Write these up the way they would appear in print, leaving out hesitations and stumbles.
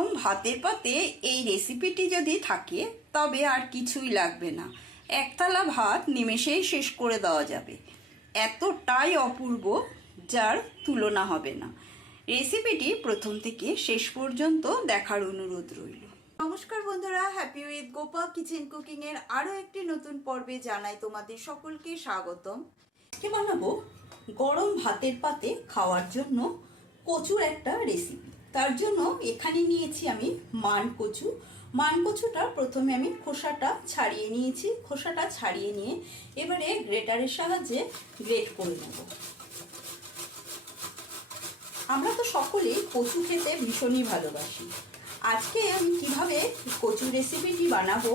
গরম ভাতের পাতে এই রেসিপিটি যদি থাকে তবে আর কিছুই লাগবে না। একথালা ভাত নিমেষেই শেষ করে দেওয়া যাবে। এতটাই অপূর্ব, যার তুলনা হবে না। রেসিপিটি প্রথম থেকে শেষ পর্যন্ত দেখার অনুরোধ রইল। নমস্কার বন্ধুরা, হ্যাপি উইথ গোপা কিচেন কুকিংয়ের আরও একটি নতুন পর্বে জানাই তোমাদের সকলকে স্বাগতম। আজকে বানাবো গরম ভাতের পাতে খাওয়ার জন্য কচুর একটা রেসিপি। তার জন্য এখানে নিয়েছি আমি মানকচু। মানকচুটা প্রথমে আমি খোসাটা ছাড়িয়ে নিয়েছি। খোসাটা ছাড়িয়ে নিয়ে এবারে গ্রেটারের সাহায্যে গ্রেট করে নেব। আমরা তো সকলেই কচু খেতে ভীষণই ভালোবাসি। আজকে আমি কিভাবে কচু রেসিপিটি বানাবো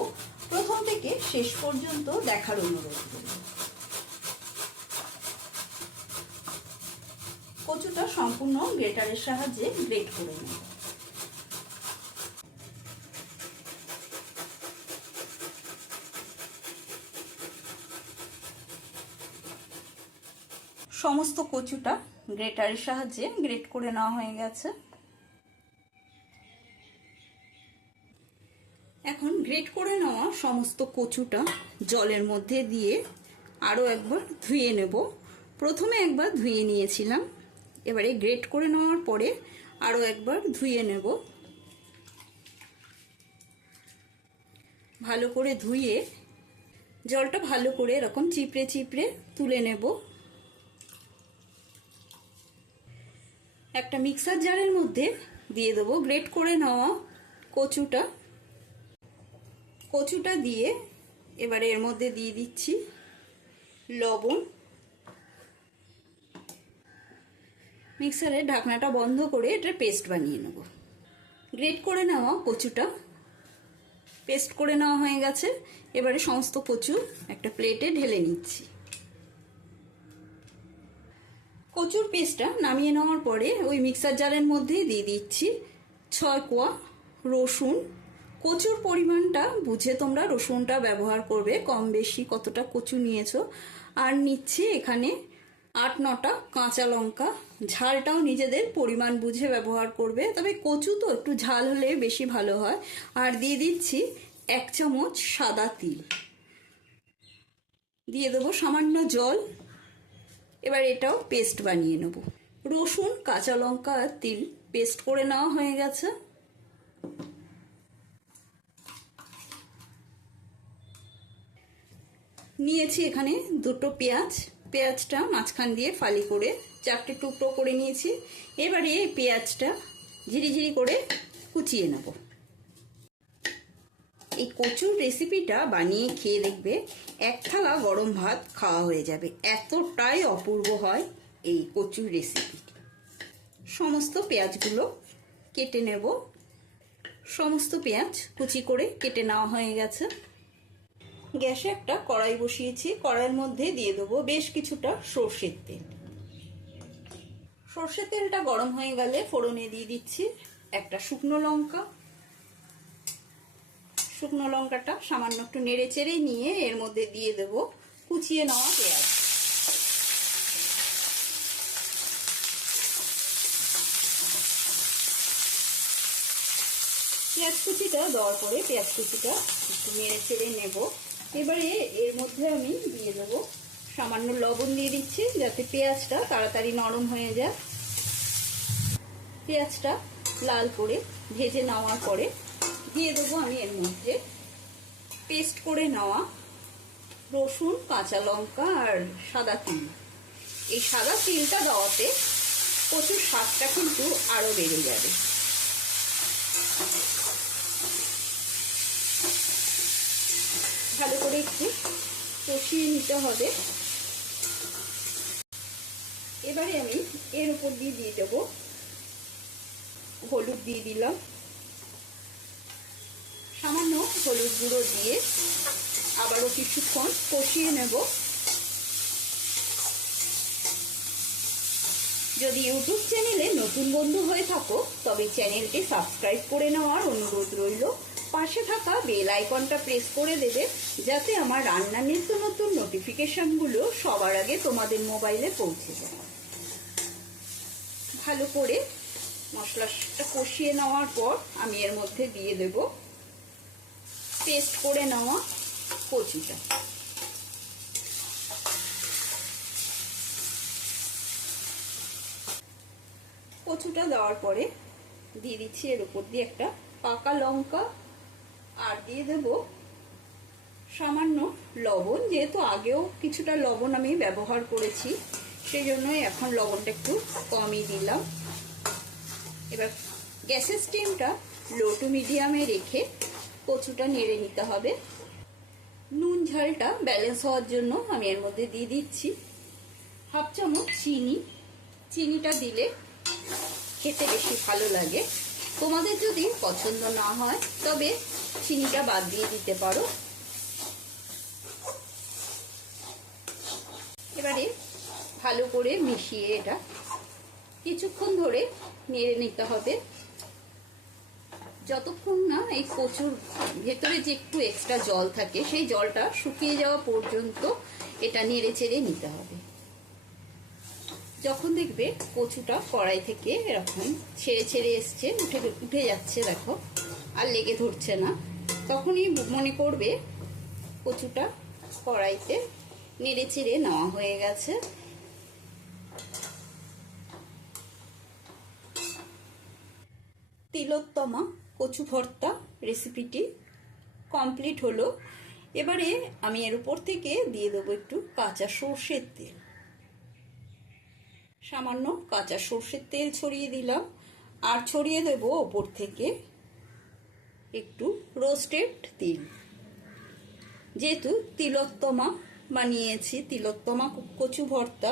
প্রথম থেকে শেষ পর্যন্ত দেখার অনুরোধ করব। কচুটা সম্পূর্ণ গ্রেটারের সাহায্যে গ্রেট করে নেব। সমস্ত কচুটা গ্রেটারের সাহায্যে গ্রেট করে নেওয়া হয়ে গেছে। এখন গ্রেট করে নেওয়া সমস্ত কচুটা জলের মধ্যে দিয়ে আরও একবার ধুয়ে নেব। প্রথমে একবার ধুয়ে নিয়েছিলাম, এবারে গ্রেট করে নেওয়ার পরে আরও একবার ধুয়ে নেব। ভালো করে ধুয়ে জলটা ভালো করে এরকম চিপড়ে চিপড়ে তুলে নেব। একটা মিক্সার জারের মধ্যে দিয়ে দেবো গ্রেট করে নেওয়া কচুটা দিয়ে এবারে এর মধ্যে দিয়ে দিচ্ছি লবণ। মিক্সারের ঢাকনাটা বন্ধ করে এটা পেস্ট বানিয়ে নেব। গ্রেট করে নেওয়া কচুটা পেস্ট করে নেওয়া হয়ে গেছে। এবারে সমস্ত কচু একটা প্লেটে ঢেলে নিচ্ছি। কচুর পেস্টটা নামিয়ে নেওয়ার পরে ওই মিক্সার জারের মধ্যে দিয়ে দিচ্ছি 6 কোয়া রসুন। কচুর পরিমাণটা বুঝে তোমরা রসুনটা ব্যবহার করবে, কম বেশি কতটা কচু নিয়েছো। আর নিচ্ছি এখানে 8-9টা কাঁচা লঙ্কা। ঝালটাও নিজেদের পরিমাণ বুঝে ব্যবহার করবে, তবে কচু তো একটু ঝাল হলে বেশি ভালো হয়। আর দিয়ে দিচ্ছি 1 চামচ সাদা তিল। দিয়ে দেবো সামান্য জল। এবার এটাও পেস্ট বানিয়ে নেব। রসুন, কাঁচা লঙ্কা আর তিল পেস্ট করে নেওয়া হয়ে গেছে। নিয়েছি এখানে 2টো পেঁয়াজ। পেঁয়াজটা মাঝখান দিয়ে ফালি করে 4টে টুকরো করে নিয়েছি। এবারে এই পেঁয়াজটা ঝিরিঝিরি করে কুচিয়ে নেব। এই কচুর রেসিপিটা বানিয়ে খেয়ে দেখবে এক থালা গরম ভাত খাওয়া হয়ে যাবে। এতটাই অপূর্ব হয় এই কচুর রেসিপি। সমস্ত পেঁয়াজগুলো কেটে নেব। সমস্ত পেঁয়াজ কুচি করে কেটে নেওয়া হয়ে গেছে। গ্যাসে একটা কড়াই বসিয়েছি। কড়াইয়ের মধ্যে দিয়ে দেবো বেশ কিছুটা সর্ষের তেল। সর্ষের তেলটা গরম হয়ে গেলে ফোড়নে দিয়ে দিচ্ছি একটা শুকনো লঙ্কা। শুকনো লঙ্কাটা সামান্য একটু নেড়ে চেড়ে নিয়ে এর মধ্যে দিয়ে দেব কুচিয়ে নেওয়া পেঁয়াজ। পেঁয়াজ কুচিটা দেওয়ার পরে পেঁয়াজ কুচিটা একটু নেড়ে চেড়ে নেব। এবারে এর মধ্যে আমি দিয়ে দেব সামান্য লবণ দিয়ে দিচ্ছি, যাতে পেঁয়াজটা তাড়াতাড়ি নরম হয়ে যায়। পেঁয়াজটা লাল করে ভেজে নেওয়ার পরে দিয়ে দেবো আমি এর মধ্যে পেস্ট করে নেওয়া রসুন, কাঁচা লঙ্কা আর সাদা তিল। এই সাদা তিলটা দেওয়াতে কচুর স্বাদটা কিন্তু আরো বেড়ে যাবে। ভালো করে একটু কষিয়ে নিতে হবে। এবারে আমি এর উপর দিয়ে দেবো হলুদ। দিয়ে দিলাম সামান্য হলুদ গুঁড়ো দিয়ে আবারও কিছুক্ষণ কষিয়ে নেব। যদি ইউটিউব চ্যানেলে নতুন বন্ধু হয়ে থাকো তবে চ্যানেলটি সাবস্ক্রাইব করে নেওয়ার অনুরোধ রইল। পাশে থাকা বেল আইকনটা প্রেস করে দেবে, যাতে আমার রান্নার নিত্য নতুন নোটিফিকেশনগুলো সবার আগে তোমাদের মোবাইলে পৌঁছে যায়। ভালো করে মশলাটা কষিয়ে নেওয়ার পর আমি এর মধ্যে দিয়ে দেব পেস্ট করে নেওয়া কচুটা। কচুটা দেওয়ার পরে দিয়ে দিচ্ছি এর উপর দিয়ে একটা পাকা লঙ্কা, আর দিয়ে দেব সামান্য লবণ। যেহেতু আগেও কিছুটা লবণ আমি ব্যবহার করেছি, সেই জন্যই এখন লবণটা একটু কমই দিলাম। এবার গ্যাসের স্টিমটা লো টু মিডিয়ামে রেখে কচুটা নেড়ে নিতে হবে। নুন ঝালটা ব্যালেন্স হওয়ার জন্য আমি এর মধ্যে দিয়ে দিচ্ছি হাফ চামচ চিনি। চিনিটা দিলে খেতে বেশি ভালো লাগে। তোমাদের যদি পছন্দ না হয় তবে চিনিটা বাদ দিয়ে দিতে পারো। এবারে ভালো করে মিশিয়ে এটা কিছুক্ষণ ধরে নেড়ে নিতে হবে, যতক্ষণ না এই কচুর ভেতরে যে একটু এক্সট্রা জল থাকে সেই জলটা শুকিয়ে যাওয়া পর্যন্ত এটা নেড়ে চেড়ে নিতে হবে। যখন দেখবে কচুটা কড়াই থেকে এরকম ছেড়ে ছেড়ে এসছে, উঠে যাচ্ছে, দেখো আর লেগে ধরছে না, তখনই মনে করবে কচুটা কড়াইতে নেড়ে চেড়ে নেওয়া হয়ে গেছে। তিলোত্তমা কচু ভর্তা রেসিপিটি কমপ্লিট হলো। এবারে আমি এর উপর থেকে দিয়ে দেবো একটু কাঁচা সর্ষের তেল। সামান্য কাঁচা সর্ষের তেল ছড়িয়ে দিলাম, আর ছড়িয়ে দেব ওপর থেকে একটু রোস্টেড তিল। যেহেতু তিলোত্তমা বানিয়েছি, তিলোত্তমা কচু ভর্তা,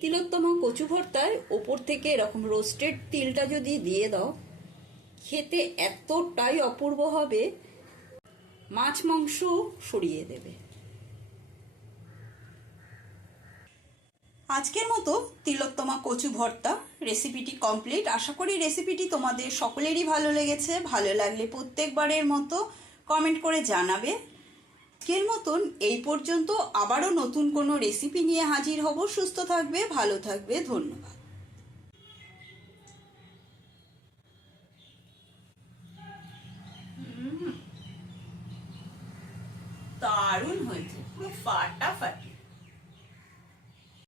তিলোত্তমা কচু ভর্তার ওপর থেকে এরকম রোস্টেড তিলটা যদি দিয়ে দাও, খেতে এতটাই অপূর্ব হবে, মাছ মাংস সরিয়ে দেবে। আজকের মতো তিলোত্তমা কচু ভর্তা রেসিপিটি কমপ্লিট। আশা করি রেসিপিটি তোমাদের সকলেরই ভালো লেগেছে। ভালো লাগলে প্রত্যেকবারের মতো কমেন্ট করে জানাবে। আজকের মতন এই পর্যন্ত, আবারও নতুন কোনো রেসিপি নিয়ে হাজির হব। সুস্থ থাকবে, ভালো থাকবে, ধন্যবাদ। দারুণ হয়েছে, পুরো ফাটাফাটি।